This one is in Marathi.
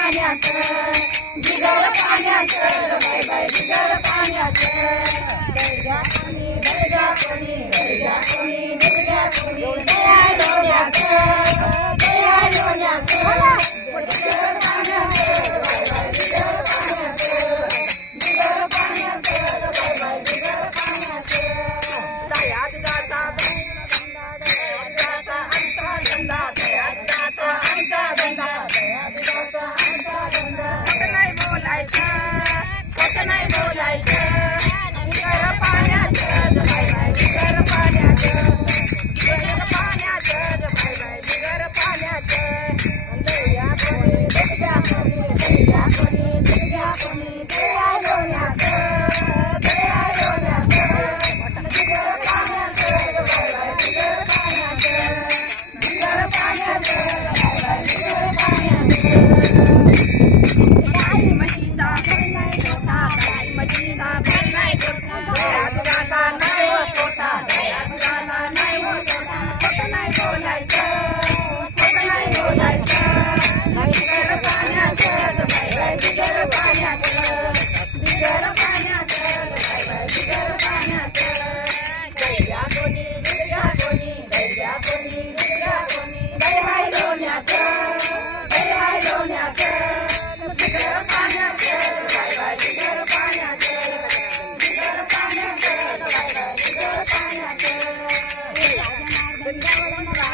पाण्यात बिगर पाण्यात बाय बाय बिगर पाण्यात दर्गा कोणी दर्गा कोणी दर्गा कोणी दर्गा कोणी दया डोण्यात दया डोण्यात बिगर पाण्यात बाय बाय बिगर पाण्यात बिगर पाण्यात बाय बाय बिगर पाण्यात Thank you.